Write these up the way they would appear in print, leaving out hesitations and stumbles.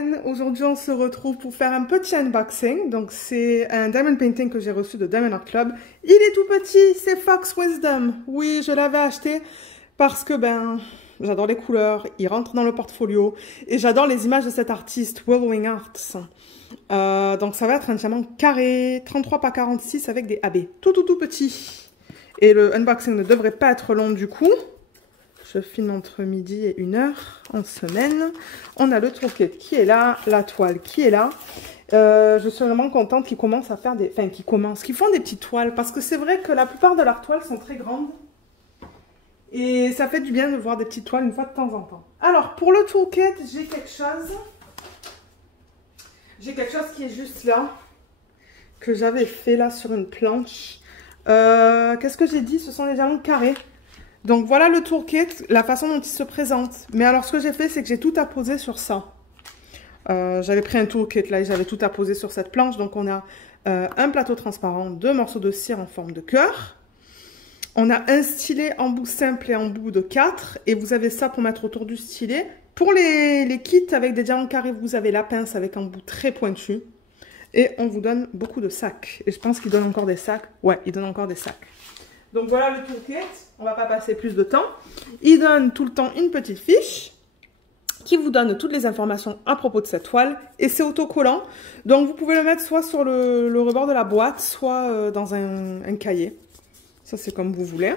semaine. Aujourd'hui, on se retrouve pour faire un petit unboxing. Donc, c'est un diamond painting que j'ai reçu de Diamond Art Club. Il est tout petit, c'est Fox Wisdom. Oui, je l'avais acheté parce que, j'adore les couleurs, il rentre dans le portfolio et j'adore les images de cet artiste, Wallowing Arts. Donc, ça va être un diamant carré, 33 par 46 avec des AB. Tout petit. Et le unboxing ne devrait pas être long du coup. Je filme entre midi et 1h en semaine. On a le toolkit qui est là, la toile qui est là. Je suis vraiment contente qu'ils commencent à faire des... Enfin, qu'ils font des petites toiles. Parce que c'est vrai que la plupart de leurs toiles sont très grandes. Et ça fait du bien de voir des petites toiles une fois de temps en temps. Alors, pour le toolkit, j'ai quelque chose. J'ai quelque chose qui est juste là. Que j'avais fait là sur une planche. Qu'est-ce que j'ai dit? Ce sont les diamants carrés. Donc voilà le toolkit, la façon dont il se présente. Mais alors ce que j'ai fait, c'est que j'ai tout apposé sur ça. J'avais pris un toolkit là et j'avais tout apposé sur cette planche. Donc on a un plateau transparent, 2 morceaux de cire en forme de cœur. On a un stylet en bout simple et en bout de 4. Et vous avez ça pour mettre autour du stylet. Pour les kits avec des diamants carrés, vous avez la pince avec un bout très pointu. Et on vous donne beaucoup de sacs. Et je pense qu'il donne encore des sacs. Ouais, il donne encore des sacs. Donc voilà le toolkit, on va pas passer plus de temps. Il donne tout le temps une petite fiche qui vous donne toutes les informations à propos de cette toile. Et c'est autocollant, donc vous pouvez le mettre soit sur le rebord de la boîte, soit dans un cahier. Ça c'est comme vous voulez.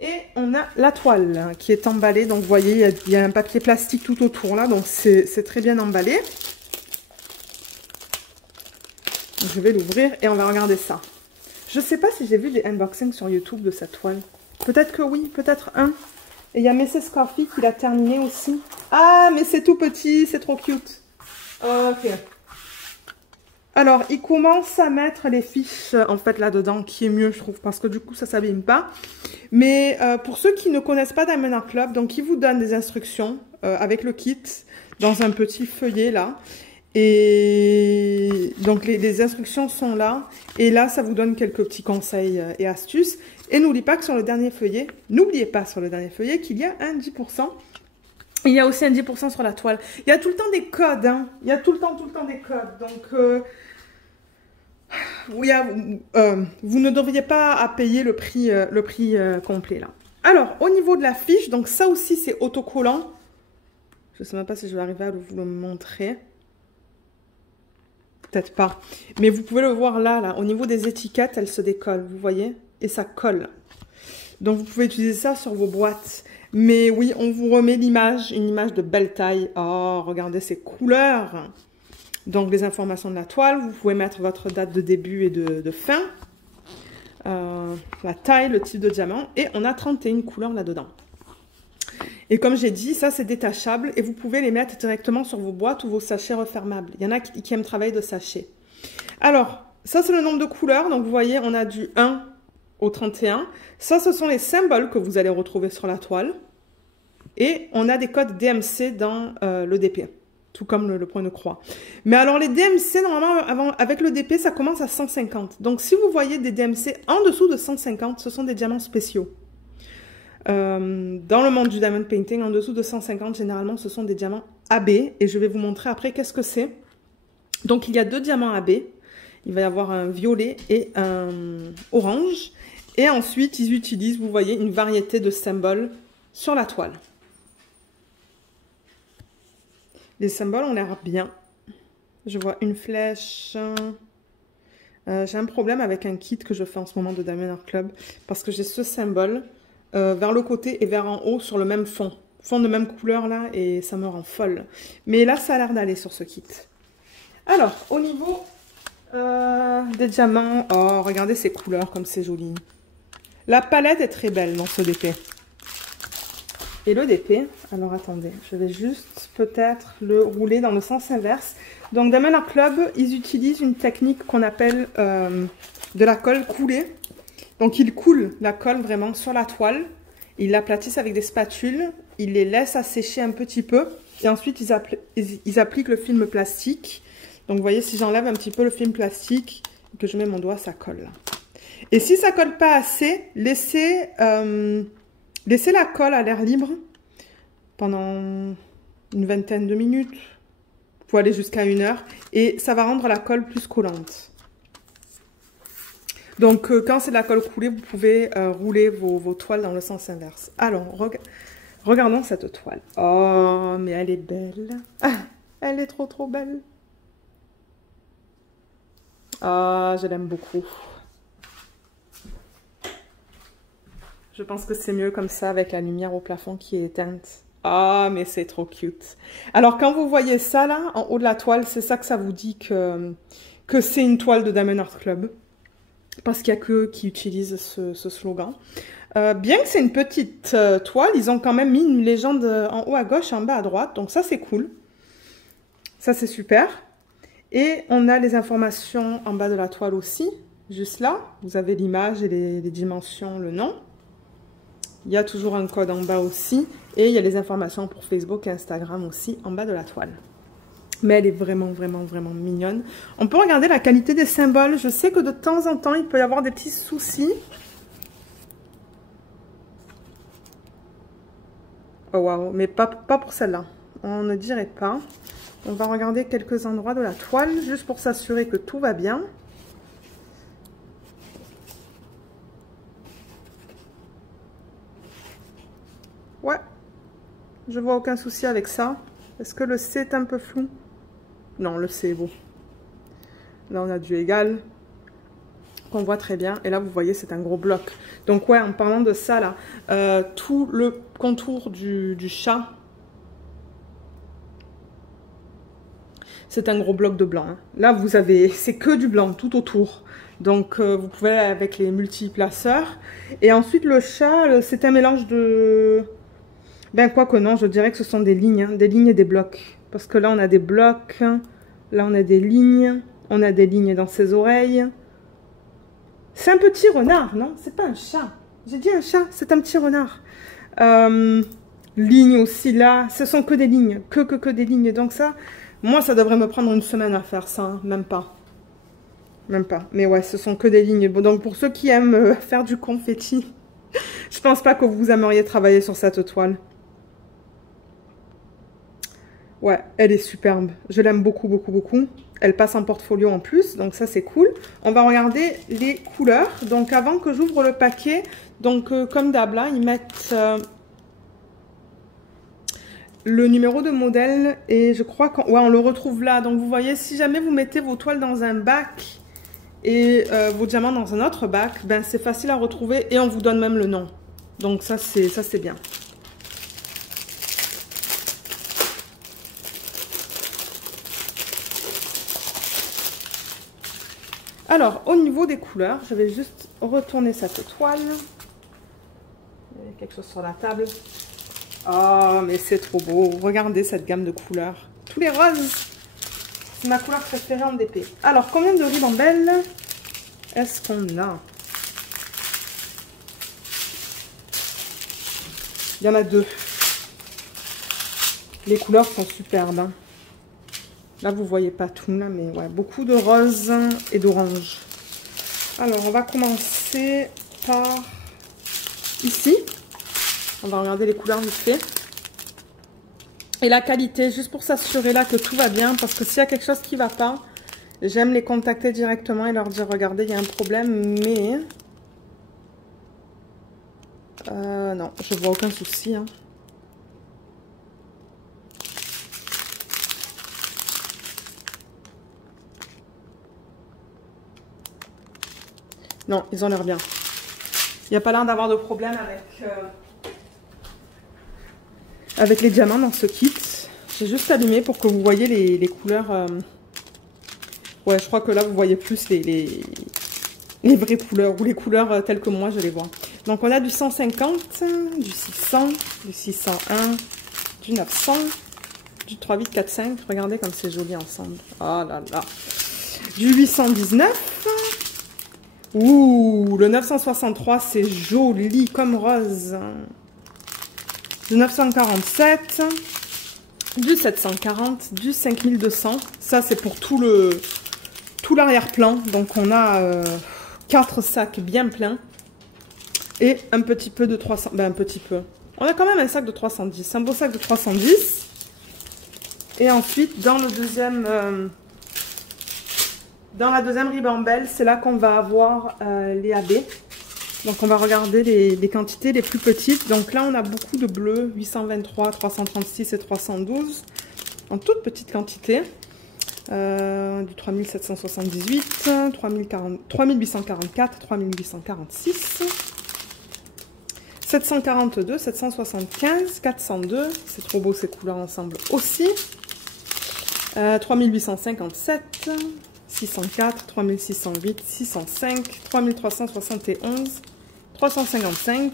Et on a la toile qui est emballée, donc vous voyez il y a un papier plastique tout autour là, donc c'est très bien emballé. Je vais l'ouvrir et on va regarder ça. Je ne sais pas si j'ai vu des unboxings sur YouTube de cette toile. Peut-être que oui, peut-être un. Et il y a Mrs. Coffee qui l'a terminé aussi. Ah, mais c'est tout petit, c'est trop cute. Ok. Alors, il commence à mettre les fiches, en fait, là-dedans, qui est mieux, je trouve, parce que du coup, ça ne s'abîme pas. Mais pour ceux qui ne connaissent pas Diamond Art Club, donc, il vous donne des instructions avec le kit, dans un petit feuillet, là. Et donc les instructions sont là et là ça vous donne quelques petits conseils et astuces. Et n'oubliez pas sur le dernier feuillet qu'il y a un 10%. Il y a aussi un 10% sur la toile. Il y a tout le temps des codes, hein. Il y a tout le temps des codes. Donc vous ne devriez pas à payer le prix complet là. Alors au niveau de la fiche, donc ça aussi c'est autocollant. Je ne sais même pas si je vais arriver à vous le montrer. Peut-être pas. Mais vous pouvez le voir là, au niveau des étiquettes, elles se décollent, vous voyez? Et ça colle. Donc, vous pouvez utiliser ça sur vos boîtes. Mais oui, on vous remet l'image, une image de belle taille. Oh, regardez ces couleurs. Donc, les informations de la toile. Vous pouvez mettre votre date de début et de fin. La taille, le type de diamant. Et on a 31 couleurs là-dedans. Et comme j'ai dit, ça c'est détachable et vous pouvez les mettre directement sur vos boîtes ou vos sachets refermables. Il y en a qui aiment travailler de sachets. Alors, ça c'est le nombre de couleurs. Donc vous voyez, on a du 1 au 31. Ça, ce sont les symboles que vous allez retrouver sur la toile. Et on a des codes DMC dans le DP, tout comme le point de croix. Mais alors les DMC, normalement, avec le DP, ça commence à 150. Donc si vous voyez des DMC en dessous de 150, ce sont des diamants spéciaux. Dans le monde du diamond painting, en dessous de 150, généralement, ce sont des diamants AB. Et je vais vous montrer après qu'est-ce que c'est. Donc, il y a 2 diamants AB. Il va y avoir un violet et un orange. Et ensuite, ils utilisent, vous voyez, une variété de symboles sur la toile. Les symboles ont l'air bien. Je vois une flèche. J'ai un problème avec un kit que je fais en ce moment de Diamond Art Club. Parce que j'ai ce symbole vers le côté et vers en haut sur le même fond. Fond de même couleur là et ça me rend folle. Mais là, ça a l'air d'aller sur ce kit. Alors, au niveau des diamants, oh, regardez ces couleurs comme c'est joli. La palette est très belle dans ce DP. Et le DP, alors attendez, je vais juste peut-être le rouler dans le sens inverse. Donc, Diamond Art Club, ils utilisent une technique qu'on appelle de la colle coulée. Donc, ils coulent la colle vraiment sur la toile. Ils l'aplatissent avec des spatules. Ils les laissent assécher un petit peu. Et ensuite, ils appliquent le film plastique. Donc, vous voyez, si j'enlève un petit peu le film plastique et que je mets mon doigt, ça colle. Et si ça ne colle pas assez, laissez la colle à l'air libre pendant une vingtaine de minutes. faut aller jusqu'à 1 heure. Et ça va rendre la colle plus collante. Donc, quand c'est de la colle coulée, vous pouvez rouler vos toiles dans le sens inverse. Alors, regardons cette toile. Oh, mais elle est belle. Ah, elle est trop, trop belle. Ah, je l'aime beaucoup. Je pense que c'est mieux comme ça avec la lumière au plafond qui est éteinte. Ah, mais c'est trop cute. Alors, quand vous voyez ça là, en haut de la toile, c'est ça que ça vous dit que c'est une toile de Diamond Art Club. Parce qu'il n'y a qu'eux qui utilisent ce slogan. Bien que c'est une petite toile, ils ont quand même mis une légende en haut à gauche et en bas à droite. Donc ça, c'est cool. Ça, c'est super. Et on a les informations en bas de la toile aussi. Juste là, vous avez l'image et les dimensions, le nom. Il y a toujours un code en bas aussi. Et il y a les informations pour Facebook et Instagram aussi en bas de la toile. Mais elle est vraiment, vraiment, vraiment mignonne. On peut regarder la qualité des symboles. Je sais que de temps en temps, il peut y avoir des petits soucis. Oh waouh, mais pas pour celle-là. On ne dirait pas. On va regarder quelques endroits de la toile, juste pour s'assurer que tout va bien. Ouais, je vois aucun souci avec ça. Est-ce que le C est un peu flou? Non, le C est beau. Là, on a du égal, qu'on voit très bien. Et là, vous voyez, c'est un gros bloc. Donc, ouais, en parlant de ça, là, tout le contour du chat, c'est un gros bloc de blanc. Hein. Là, vous avez, c'est que du blanc tout autour. Donc, vous pouvez aller avec les multiplaceurs. Et ensuite, le chat, c'est un mélange de... Ben, quoi que non, je dirais que ce sont des lignes. Hein, des lignes et des blocs. Parce que là, on a des blocs. Là, on a des lignes. On a des lignes dans ses oreilles. C'est un petit renard, non? C'est pas un chat. J'ai dit un chat, c'est un petit renard. Lignes aussi, là. Ce sont que des lignes. Que des lignes. Donc ça... Moi, ça devrait me prendre 1 semaine à faire ça, hein. Même pas. Même pas. Mais ouais, ce sont que des lignes. Bon, donc, pour ceux qui aiment faire du confetti, je pense pas que vous aimeriez travailler sur cette toile. Ouais, elle est superbe. Je l'aime beaucoup, beaucoup, beaucoup. Elle passe en portfolio en plus, donc ça, c'est cool. On va regarder les couleurs. Donc, avant que j'ouvre le paquet, donc, comme d'hab, là, ils mettent... le numéro de modèle, et je crois qu'on ouais, on le retrouve là. Donc vous voyez, si jamais vous mettez vos toiles dans un bac et vos diamants dans un autre bac, ben c'est facile à retrouver et on vous donne même le nom. Donc ça c'est bien. Alors au niveau des couleurs, je vais juste retourner cette toile. Il y a quelque chose sur la table. Oh, mais c'est trop beau. Regardez cette gamme de couleurs. Tous les roses. C'est ma couleur préférée en DP. Alors, combien de ribambelles est-ce qu'on a? Il y en a 2. Les couleurs sont superbes. Hein. Là, vous voyez pas tout, là, mais ouais, beaucoup de rose et d'orange. Alors, on va commencer par ici. On va regarder les couleurs vite fait. Et la qualité, juste pour s'assurer là que tout va bien. Parce que s'il y a quelque chose qui ne va pas, j'aime les contacter directement et leur dire, regardez, il y a un problème, mais... non, je vois aucun souci. Hein. Non, ils ont l'air bien. Il n'y a pas l'air d'avoir de problème avec les diamants dans ce kit. J'ai juste allumé pour que vous voyez les couleurs. Ouais, je crois que là, vous voyez plus les vraies couleurs ou les couleurs telles que moi, je les vois. Donc, on a du 150, du 600, du 601, du 900, du 3845. Regardez comme c'est joli ensemble. Oh là là. Du 819. Ouh, le 963, c'est joli comme rose. Du 947, du 740, du 5200. Ça, c'est pour tout l'arrière-plan. Donc, on a 4 sacs bien pleins. Et un petit peu de 300. Ben, un petit peu. On a quand même un sac de 310. Un beau sac de 310. Et ensuite, dans la deuxième ribambelle, c'est là qu'on va avoir les AB. Donc on va regarder les quantités les plus petites. Donc là, on a beaucoup de bleus, 823, 336 et 312, en toute petite quantité. Du 3778, 3844, 3846, 742, 775, 402, c'est trop beau ces couleurs ensemble aussi, 3857, 604, 3608, 605, 3371, 355,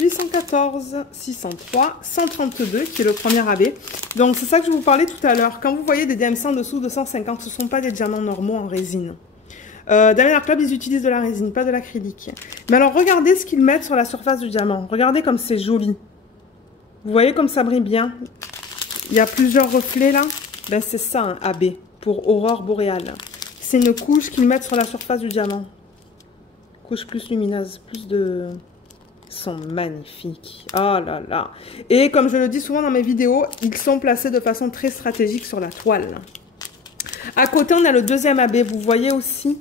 814, 603, 132 qui est le premier AB. Donc c'est ça que je vous parlais tout à l'heure. Quand vous voyez des DMC en dessous de 150, ce ne sont pas des diamants normaux en résine. Diamond Club, ils utilisent de la résine, pas de l'acrylique. Mais alors regardez ce qu'ils mettent sur la surface du diamant. Regardez comme c'est joli. Vous voyez comme ça brille bien. Il y a plusieurs reflets là. Ben c'est ça un AB pour aurore boréale. C'est une couche qu'ils mettent sur la surface du diamant. Couche plus lumineuse, plus de... Ils sont magnifiques. Oh là là. Et comme je le dis souvent dans mes vidéos, ils sont placés de façon très stratégique sur la toile. À côté, on a le deuxième AB. Vous voyez aussi,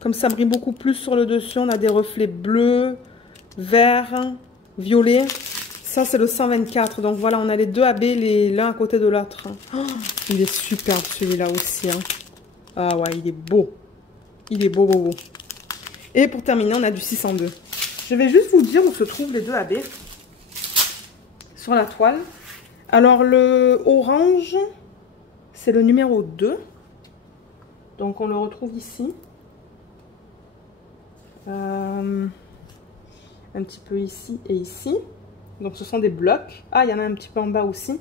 comme ça brille beaucoup plus sur le dessus, on a des reflets bleus, verts, violets. Ça, c'est le 124. Donc voilà, on a les deux AB l'un à côté de l'autre. Oh, il est superbe celui-là aussi. Hein. Ah ouais, il est beau. Il est beau, beau, beau. Et pour terminer, on a du 602. Je vais juste vous dire où se trouvent les deux AB sur la toile. Alors, le orange, c'est le numéro 2. Donc, on le retrouve ici. Un petit peu ici et ici. Donc, ce sont des blocs. Ah, il y en a un petit peu en bas aussi.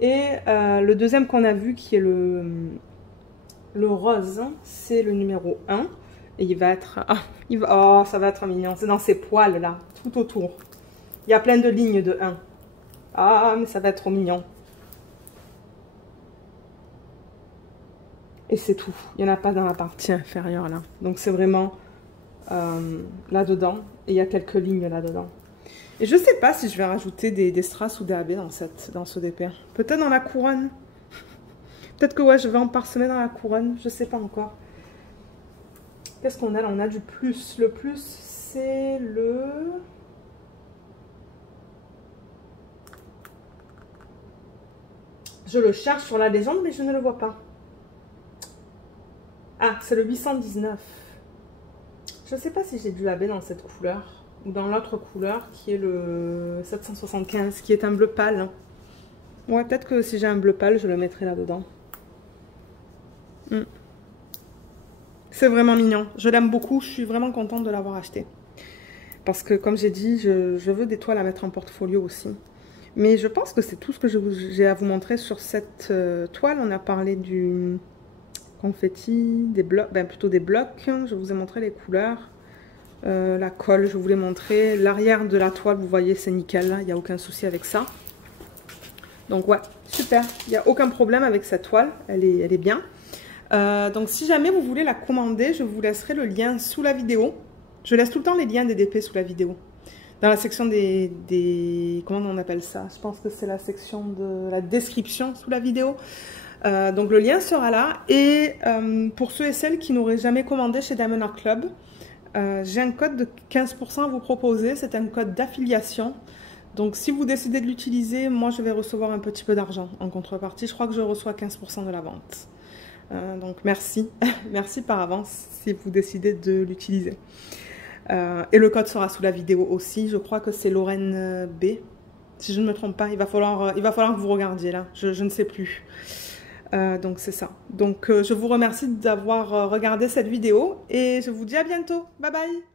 Et le deuxième qu'on a vu, qui est le rose, c'est le numéro 1. Et il va être... oh, ça va être mignon. C'est dans ces poils là, tout autour. Il y a plein de lignes de 1. Ah, mais ça va être trop mignon. Et c'est tout. Il n'y en a pas dans la partie inférieure là. Donc c'est vraiment là-dedans. Et il y a quelques lignes là-dedans. Et je ne sais pas si je vais rajouter des strass ou des AB dans ce DP. Peut-être dans la couronne. Peut-être que ouais, je vais en parsemer dans la couronne. Je ne sais pas encore. Qu'est-ce qu'on a là? On a du plus. Le plus, c'est le... Je le cherche sur la légende, mais je ne le vois pas. Ah, c'est le 819. Je ne sais pas si j'ai du AB dans cette couleur. Ou dans l'autre couleur, qui est le 775, qui est un bleu pâle. Ouais, peut-être que si j'ai un bleu pâle, je le mettrai là-dedans. C'est vraiment mignon. Je l'aime beaucoup. Je suis vraiment contente de l'avoir acheté. Parce que, comme j'ai dit, je veux des toiles à mettre en portfolio aussi. Mais je pense que c'est tout ce que j'ai à vous montrer sur cette toile. On a parlé du confetti, des blocs, ben plutôt des blocs. Je vous ai montré les couleurs. La colle, je vous l'ai montré. L'arrière de la toile, vous voyez, c'est nickel. Là. Il n'y a aucun souci avec ça. Donc, ouais, super. Il n'y a aucun problème avec cette toile. Elle est bien. Donc si jamais vous voulez la commander, je vous laisserai le lien sous la vidéo. Je laisse tout le temps les liens des DP sous la vidéo. Dans la section des comment on appelle ça? Je pense que c'est la section de la description sous la vidéo. Donc le lien sera là. Et pour ceux et celles qui n'auraient jamais commandé chez Diamond Art Club, j'ai un code de 15% à vous proposer. C'est un code d'affiliation. Donc si vous décidez de l'utiliser, moi je vais recevoir un petit peu d'argent en contrepartie. Je crois que je reçois 15% de la vente. Donc merci, merci par avance si vous décidez de l'utiliser. Et le code sera sous la vidéo aussi. Je crois que c'est Lorraine B. Si je ne me trompe pas, il va falloir que vous regardiez là. Je ne sais plus. Donc c'est ça. Donc je vous remercie d'avoir regardé cette vidéo et je vous dis à bientôt. Bye bye.